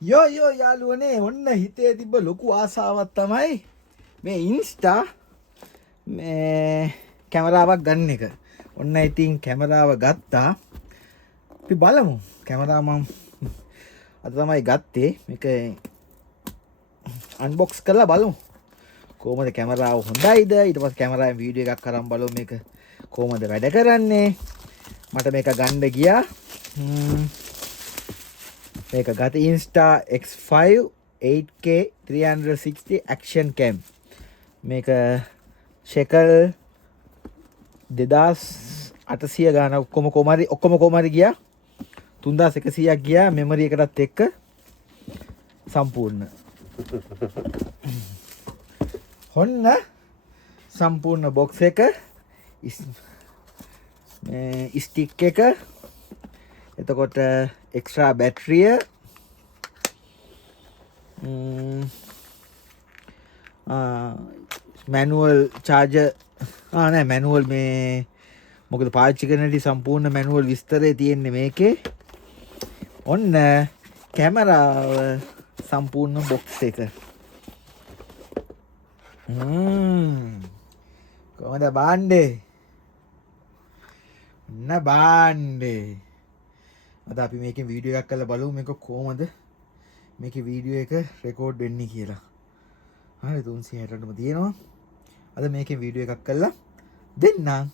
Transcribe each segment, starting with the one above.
යෝ යාළුවනේ ඔන්න හිතේ තිබ්බ ලොකු ආසාවක් තමයි මේ ඉන්ස්ටා මේ කැමරාවක් ගන්න එක. ඔන්න ඉතින් කැමරාව ගත්තා. අපි බලමු කැමරාව මම අද තමයි ගත්තේ. මේක අන්බොක්ස් කරලා බලමු. කොහොමද කැමරාව හොඳයිද? ඊට පස්සේ කැමරාවෙන් වීඩියෝ එකක් කරන් බලමු මේක කොහොමද වැඩ කරන්නේ. මට මේක ගන්න ගියා. මේක ගත Insta X5 8K 360 action cam. මේක ෂෙකල් 2800 ගාන ඔක්කොම කොමාරි ගියා. 3100ක් ගියා මෙමරි එකටත් එක්ක සම්පූර්ණ. හොන්න සම්පූර්ණ බොක්ස් එක ස්ටික් එක එතකොට එක්ස්ට්‍රා බැටරිය මැනුවල් චාර්ජර් නෑ මැනුවල් මේ මොකද පාවිච්චි කරන හැටි සම්පූර්ණ මැනුවල් විස්තරය තියෙන්නේ මේකේ. ඔන්න කැමරාව සම්පූර්ණ බොක්ස් එක. කොහොමද බාණ්ඩේ? බාණ්ඩේ අද අපි මේකෙන් වීඩියෝ එකක් කරලා බලමු මේක කොහොමද මේකේ වීඩියෝ එක රෙකෝඩ් වෙන්නේ කියලා. හරි 360ටම තියෙනවා. අද මේකෙන් වීඩියෝ එකක් කරලා දෙන්නම්.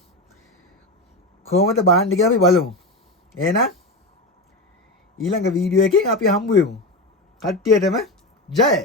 කොහොමද බාණ්ඩේ කියලා අපි බලමු. එහෙනම් ඊළඟ වීඩියෝ එකෙන් අපි හම්බ වෙමු. කට්ටියටම ජය.